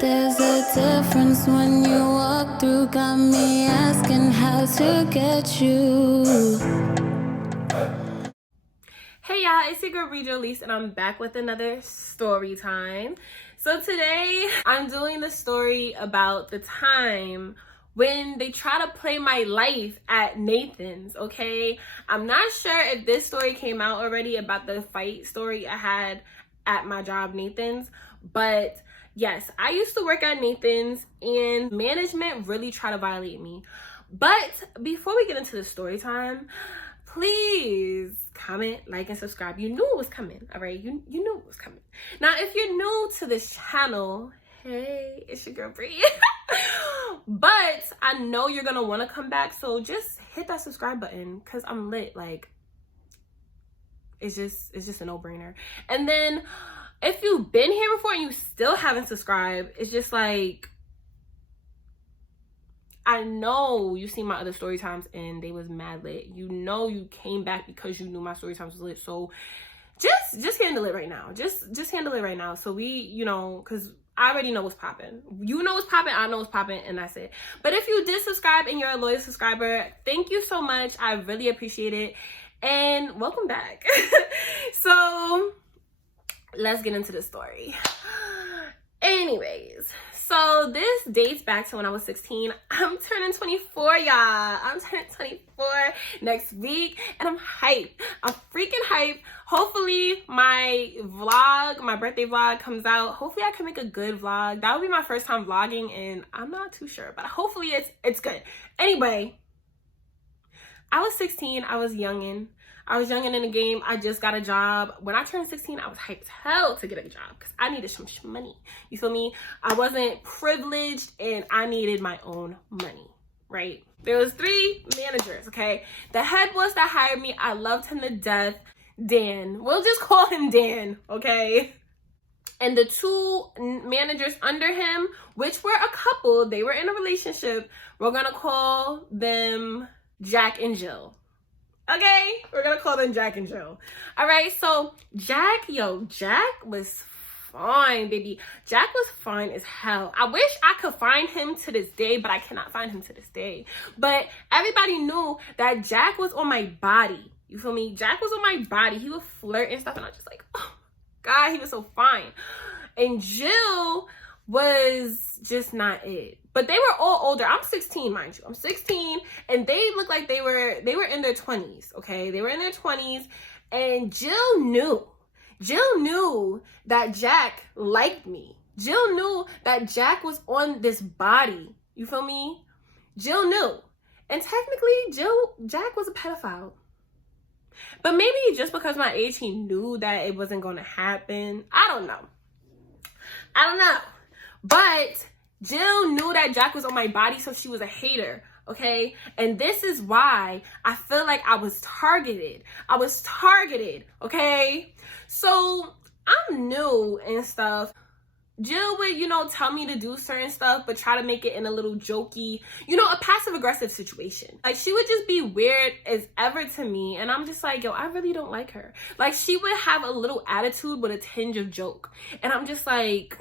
There's a difference when you walk through, got me asking how to get you. Hey y'all, it's your girl Rejo Elise, and I'm back with another story time. So today I'm doing the story about the time when they try to play my life at Nathan's, okay? I'm not sure if this story came out already about the fight story I had at my job, Nathan's, but yes, I used to work at Nathan's and management really tried to violate me. But before we get into the story time, please comment, like, and subscribe. You knew it was coming, all right? You knew it was coming. Now, if you're new to this channel, hey, it's your girl Bree. But I know you're gonna want to come back, so just hit that subscribe button because I'm lit. Like, it's just a no-brainer. And then if you've been here before and you still haven't subscribed, it's just like, I know you seen my other story times and they was mad lit. You know you came back because you knew my story times was lit. So just handle it right now. Just handle it right now. So we, you know, because I already know what's popping. You know what's popping, I know what's popping, and that's it. But if you did subscribe and you're a loyal subscriber, thank you so much. I really appreciate it. And welcome back. So let's get into the story. Anyways, so this dates back to when I was 16. I'm turning 24, y'all. I'm turning 24 next week, and I'm hyped. I'm freaking hyped. Hopefully my birthday vlog comes out. Hopefully I can make a good vlog. That would be my first time vlogging, and I'm not too sure, but hopefully it's good. Anyway, I was 16. I was youngin'. In the game. I just got a job. When I turned 16, I was hyped as hell to get a job because I needed some money. You feel me? I wasn't privileged and I needed my own money, right? There was 3 managers, okay? The head boss that hired me, I loved him to death. Dan. We'll just call him Dan, okay? And the 2 managers under him, which were a couple, they were in a relationship. We're gonna call them Jack and Jill. Okay, we're gonna call them Jack and Jill. All right, so Jack was fine, baby. Jack was fine as hell. I wish I could find him to this day, but I cannot find him to this day. But everybody knew that Jack was on my body. You feel me? Jack was on my body. He would flirt and stuff, and I was just like, oh God, he was so fine. And Jill was just not it. But they were all older. I'm 16, mind you. I'm 16, and they looked like they were in their 20s, okay? They were in their 20s, and Jill knew that Jack liked me. Jill knew that Jack was on this body. You feel me? Jill knew. And technically, Jack was a pedophile. But maybe just because my age, he knew that it wasn't going to happen. I don't know. But Jill knew that Jack was on my body, so she was a hater, okay? And this is why I feel like I was targeted. Okay? So I'm new and stuff. Jill would, you know, tell me to do certain stuff, but try to make it in a little jokey, you know, a passive-aggressive situation. Like, she would just be weird as ever to me, and I'm just like, yo, I really don't like her. Like, she would have a little attitude with a tinge of joke, and I'm just like,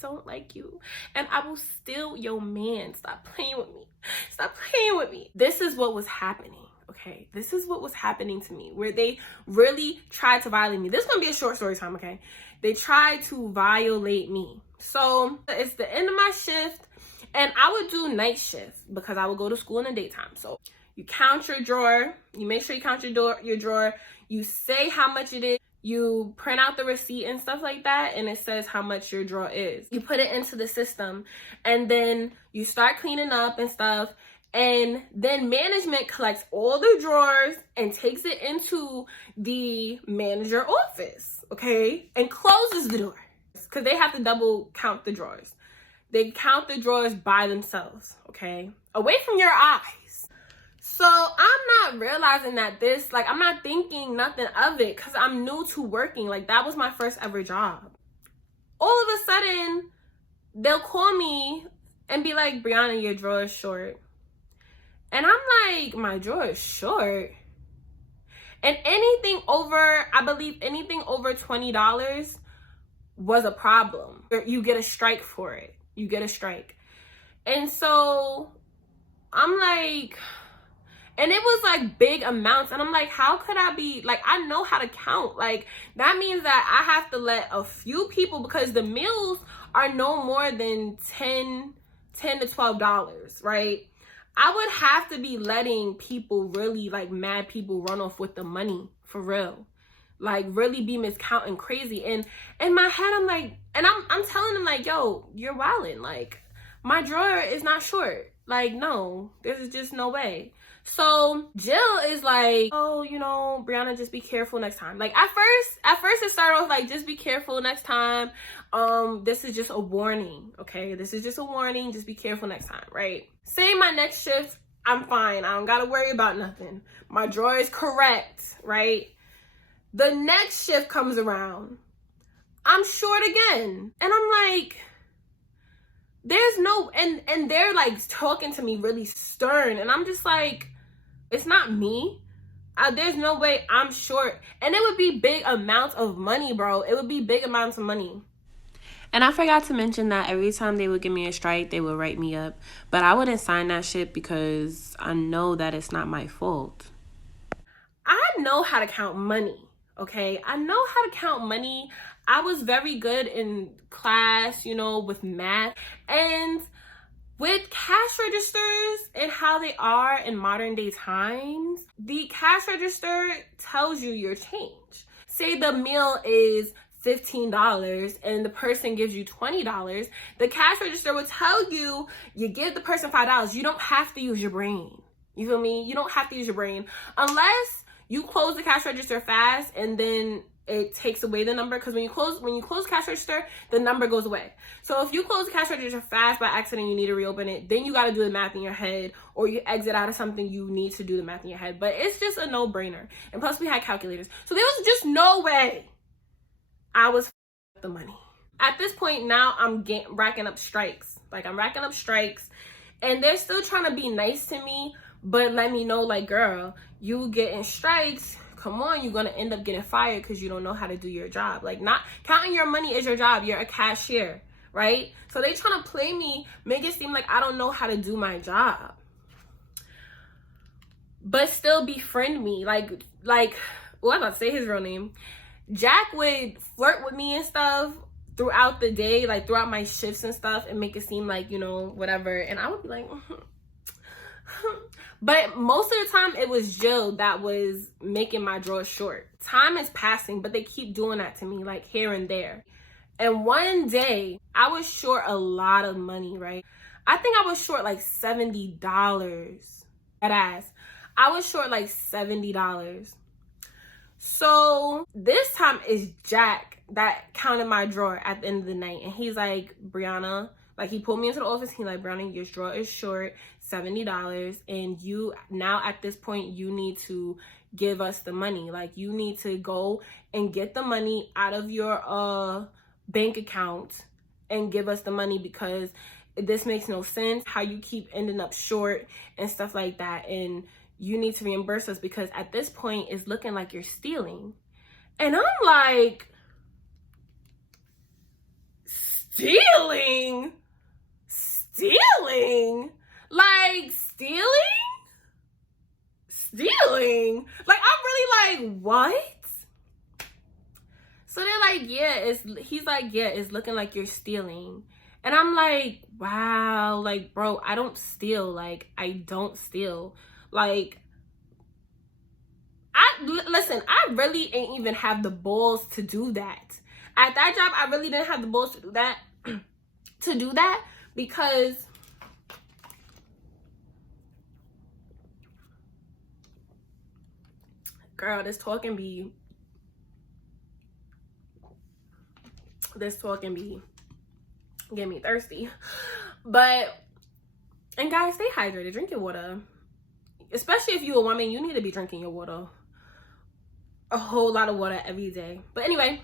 don't like you, and I will steal your man. Stop playing with me. This is what was happening, okay? This is what was happening to me, where they really tried to violate me. This is gonna be a short story time, okay? They tried to violate me. So it's the end of my shift, and I would do night shift because I would go to school in the daytime. So you count your drawer, you make sure you count your drawer, you say how much it is, you print out the receipt and stuff like that, and it says how much your drawer is. You put it into the system, and then you start cleaning up and stuff, and then management collects all the drawers and takes it into the manager office, okay? And closes the door, because they have to double count the drawers. They count the drawers by themselves, okay? Away from your eyes. So I'm not realizing that I'm not thinking nothing of it because I'm new to working. Like, that was my first ever job. All of a sudden, they'll call me and be like, Brianna, your drawer is short. And I'm like, my drawer is short? And anything over, I believe anything over $20 was a problem. You get a strike for it. You get a strike. And so I'm like, and it was like big amounts. And I'm like, how could I be like, I know how to count. Like, that means that I have to let a few people, because the meals are no more than $10 to $12, right? I would have to be letting people really, like, mad people run off with the money for real. Like, really be miscounting crazy. And in my head, I'm like, and I'm telling them, like, yo, you're wildin'. Like, my drawer is not short. Like, no, there's just no way. So Jill is like, oh, you know, Brianna, just be careful next time. Like, at first it started off like, just be careful next time. This is just a warning, okay? This is just a warning. Just be careful next time, right? Say my next shift, I'm fine. I don't gotta worry about nothing. My drawer is correct, right? The next shift comes around, I'm short again. And I'm like, there's no, and they're like talking to me really stern. And I'm just like, it's not me. There's no way I'm short. And it would be big amounts of money, bro. It would be big amounts of money. And I forgot to mention that every time they would give me a strike, they would write me up. But I wouldn't sign that shit because I know that it's not my fault. I know how to count money, okay? I know how to count money. I was very good in class, you know, with math. And with cash registers and how they are in modern day times, the cash register tells you your change. Say the meal is $15 and the person gives you $20, the cash register will tell you, you give the person $5. You don't have to use your brain. You feel me? You don't have to use your brain unless you close the cash register fast and then it takes away the number, because when you close cash register, the number goes away. So if you close the cash register fast by accident, you need to reopen it, then you got to do the math in your head, or you exit out of something, you need to do the math in your head. But it's just a no-brainer. And plus we had calculators, so there was just no way I was the money. At this point now, I'm racking up strikes. Like, I'm racking up strikes, and they're still trying to be nice to me, but let me know, like, girl, you getting strikes, come on, you're gonna end up getting fired because you don't know how to do your job. Like, not counting your money is your job. You're a cashier, right? So they trying to play me, make it seem like I don't know how to do my job, but still befriend me. Like, well, I was about to say his real name. Jack would flirt with me and stuff throughout the day, like throughout my shifts and stuff, and make it seem like, you know, whatever. And I would be like, But most of the time, it was Jill that was making my drawers short. Time is passing, but they keep doing that to me, like, here and there. And one day, I was short a lot of money, right? I think I was short like $70. That ass. I was short like $70. So this time, it's Jack that counted my drawer at the end of the night. And he's like, Brianna, like, he pulled me into the office. He's like, Brianna, your drawer is short $70, and you now at this point, you need to give us the money. Like, you need to go and get the money out of your bank account and give us the money, because this makes no sense how you keep ending up short and stuff like that. And you need to reimburse us, because at this point, it's looking like you're stealing. And I'm like, stealing? Like, stealing? Like, I'm really like, what? So they're like, he's like, it's looking like you're stealing. And I'm like, wow, like, bro, I don't steal. Like, I don't steal. Like, listen, I really ain't even have the balls to do that. At that job, I really didn't have the balls to do that, because girl, this talking be getting me thirsty. But, and guys, stay hydrated, drink your water. Especially if you're a woman, you need to be drinking your water. A whole lot of water every day. But anyway,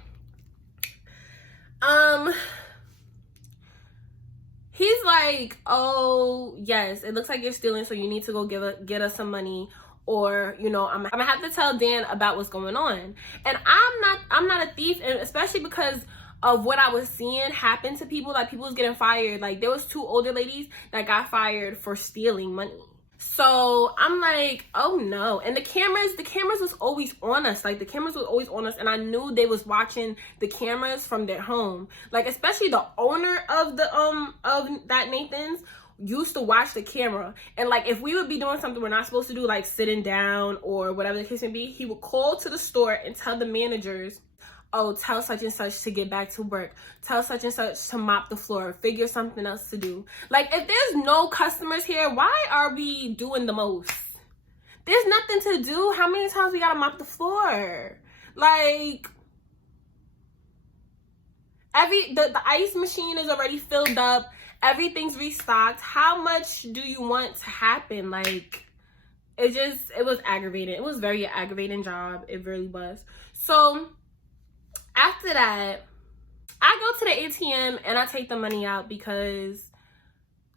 he's like, oh, yes, it looks like you're stealing, so you need to go get us some money, or, you know, I'm gonna have to tell Dan about what's going on. And I'm not a thief, and especially because of what I was seeing happen to people. Like, people was getting fired. Like, there was 2 older ladies that got fired for stealing money. So I'm like, oh no. And the cameras was always on us. Like, the cameras was always on us, and I knew they was watching the cameras from their home. Like, especially the owner of the of that Nathan's used to watch the camera. And like, if we would be doing something we're not supposed to do, like sitting down or whatever the case may be, he would call to the store and tell the managers, oh, tell such and such to get back to work, tell such and such to mop the floor, figure something else to do. Like, if there's no customers here, why are we doing the most? There's nothing to do. How many times we gotta mop the floor? Like, the ice machine is already filled up, everything's restocked. How much do you want to happen? Like, it was aggravating. It was very aggravating job. It really was. So after that, I go to the ATM and I take the money out because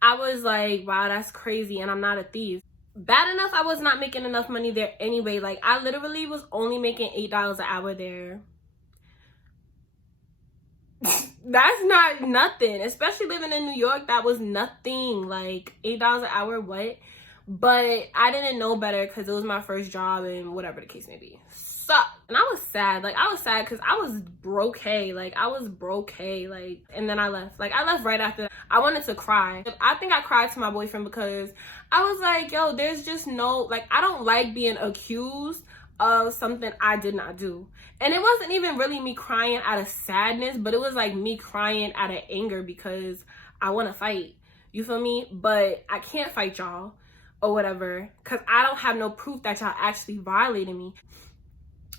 I was like, wow, that's crazy, and I'm not a thief. Bad enough I was not making enough money there anyway. Like, I literally was only making $8 an hour there. That's not nothing, especially living in New York. That was nothing. Like, $8 an hour, what? But I didn't know better because it was my first job and whatever the case may be. So, and I was sad. Like, I was sad because I was broke. Like, I was broke. Like, and then I left. Like, I left right after that. I wanted to cry. I think I cried to my boyfriend because I was like, yo, there's just no, like, I don't like being accused of something I did not do. And it wasn't even really me crying out of sadness, but it was like me crying out of anger because I want to fight. You feel me? But I can't fight y'all or whatever because I don't have no proof that y'all actually violated me.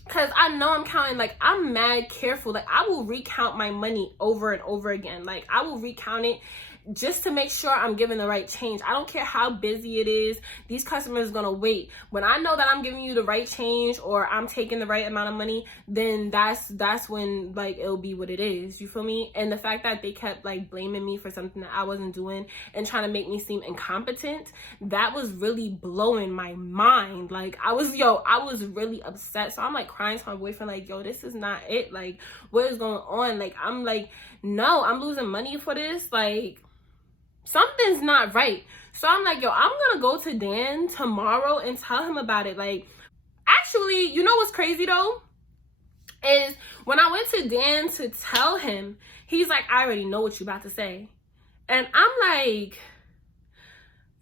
Because I know I'm counting, like, I'm mad careful. Like, I will recount my money over and over again. Like, I will recount it just to make sure I'm giving the right change. I don't care how busy it is. These customers are going to wait. When I know that I'm giving you the right change or I'm taking the right amount of money, then that's when, like, it'll be what it is. You feel me? And the fact that they kept, like, blaming me for something that I wasn't doing and trying to make me seem incompetent, that was really blowing my mind. Like, I was really upset. So I'm, like, crying to my boyfriend, like, yo, this is not it. Like, what is going on? Like, I'm like, no, I'm losing money for this. Like, something's not right. So I'm like, yo, I'm gonna go to Dan tomorrow and tell him about it. Like, actually, you know what's crazy though? Is when I went to Dan to tell him, he's like, I already know what you about to say. And I'm like,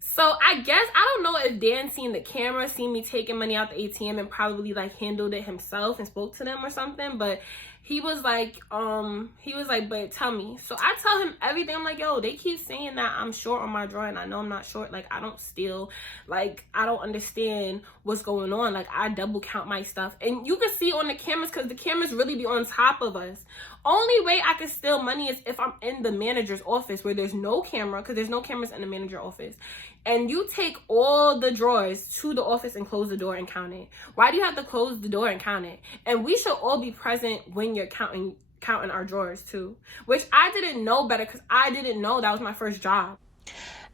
so I guess, I don't know if Dan seen the camera, seen me taking money out the ATM and probably like handled it himself and spoke to them or something, but he was like, but tell me. So I tell him everything. I'm like, yo, they keep saying that I'm short on my drawer, and I know I'm not short. Like, I don't steal. Like, I don't understand what's going on. Like, I double count my stuff. And you can see on the cameras, because the cameras really be on top of us. Only way I can steal money is if I'm in the manager's office where there's no camera, because there's no cameras in the manager office. And you take all the drawers to the office and close the door and count it. Why do you have to close the door and count it? And we should all be present when you're counting our drawers too. Which I didn't know better because I didn't know that was my first job.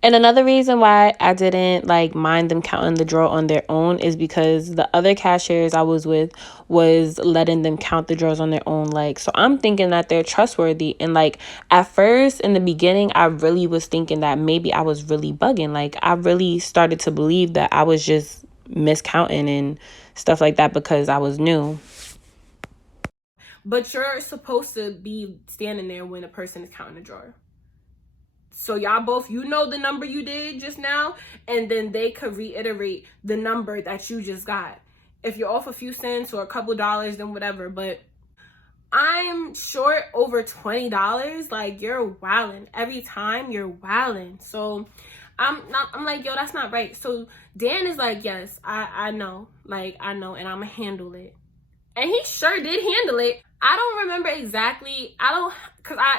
And another reason why I didn't like mind them counting the drawer on their own is because the other cashiers I was with was letting them count the drawers on their own. Like, so I'm thinking that they're trustworthy. And like, at first in the beginning, I really was thinking that maybe I was really bugging. Like, I really started to believe that I was just miscounting and stuff like that because I was new. But you're supposed to be standing there when a person is counting the drawer. So y'all both, you know the number you did just now, and then they could reiterate the number that you just got. If you're off a few cents or a couple dollars, then whatever. But I'm short over $20. Like, you're wilding. Every time you're wilding. So I'm like, yo, that's not right. So Dan is like, yes, I know. Like, I know, and I'm gonna handle it. And he sure did handle it. I don't remember exactly.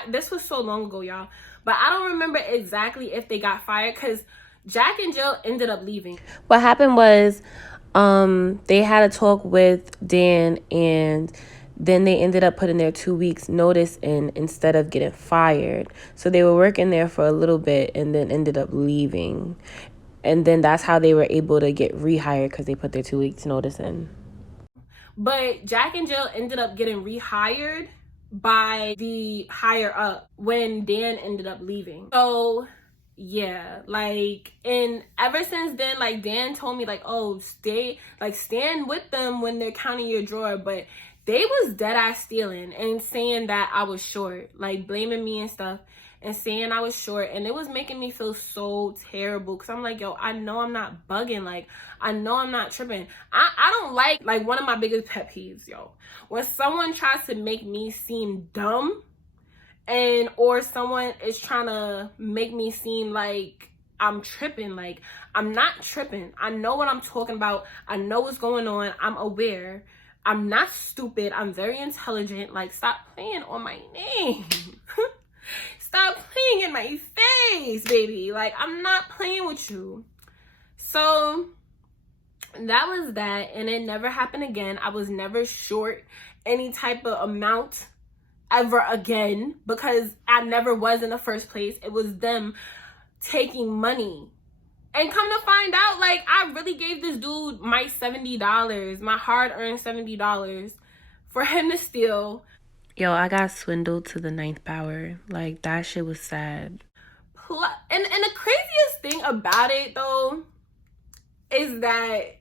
This was so long ago, y'all. But I don't remember exactly if they got fired because Jack and Jill ended up leaving. What happened was they had a talk with Dan, and then they ended up putting their 2 weeks notice in instead of getting fired. So they were working there for a little bit and then ended up leaving. And then that's how they were able to get rehired, because they put their 2 weeks notice in. But Jack and Jill ended up getting rehired by the higher up when Dan ended up leaving. So yeah, like, and ever since then, like, Dan told me, like, oh, stand with them when they're counting your drawer, but they was dead ass stealing and saying that I was short, like blaming me and stuff and saying I was short, and it was making me feel so terrible because I'm like, yo, I know I'm not bugging, like, I know I'm not tripping. I don't like one of my biggest pet peeves, yo, when someone tries to make me seem dumb, and or someone is trying to make me seem like I'm tripping. Like, I'm not tripping. I know what I'm talking about. I know what's going on. I'm aware. I'm not stupid. I'm very intelligent. Like, stop playing on my name. Stop playing in my face, baby. Like, I'm not playing with you. So that was that, and it never happened again. I was never short any type of amount ever again, because I never was in the first place. It was them taking money. And come to find out, like, I really gave this dude my $70, my hard-earned $70, for him to steal. Yo, I got swindled to the 9th power. Like, that shit was sad. And the craziest thing about it, though, is that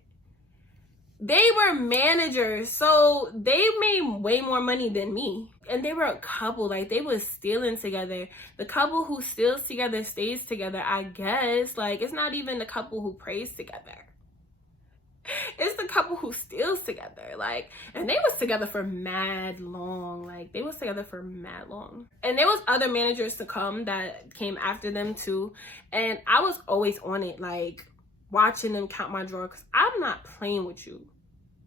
they were managers, so they made way more money than me. And they were a couple, like, they was stealing together. The couple who steals together stays together, I guess. Like, it's not even the couple who prays together. It's the couple who steals together. Like, and they was together for mad long. Like, they was together for mad long. And there was other managers to come that came after them too. And I was always on it, like, watching them count my drawer, because I'm not playing with you.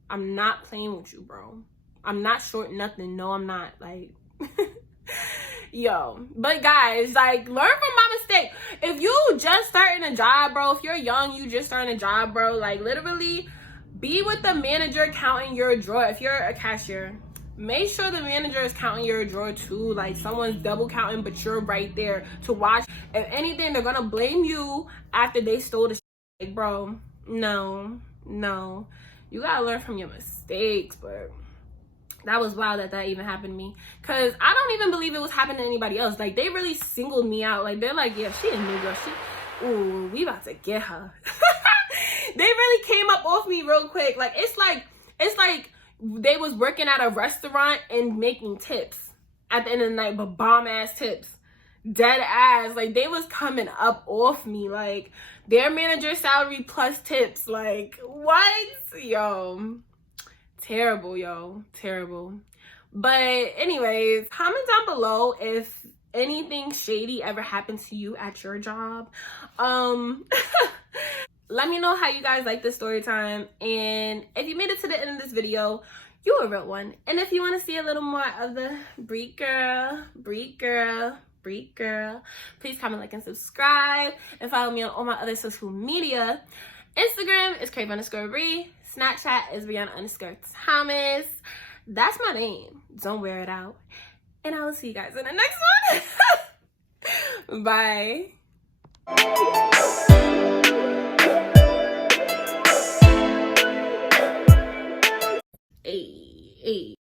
I'm not playing with you, bro. I'm not short nothing. No, I'm not. Like, yo. But guys, like, learn from my mistake. If you just starting a job, bro, if you're young, you just starting a job, bro, like, literally be with the manager counting your drawer. If you're a cashier, make sure the manager is counting your drawer too. Like, someone's double counting, but you're right there to watch. If anything, they're gonna blame you after they stole the shit. Like, bro, no. You gotta learn from your mistakes. But that was wild that even happened to me, because I don't even believe it was happening to anybody else. Like, they really singled me out. Like, they're like, yeah, she a new girl. Ooh, we about to get her. They really came up off me real quick. Like, it's like they was working at a restaurant and making tips at the end of the night, but bomb ass tips. Dead ass. Like, they was coming up off me, like, their manager salary plus tips. Like, what? Yo, terrible, yo, terrible. But anyways, comment down below if anything shady ever happened to you at your job. Let me know how you guys like this story time, and if you made it to the end of this video, you a real one. And if you want to see a little more of the Breek girl, please comment, like, and subscribe, and follow me on all my other social media. Instagram is crave_Bree. Snapchat is Brianna_Thomas. That's my name. Don't wear it out. And I will see you guys in the next one. Bye. Hey.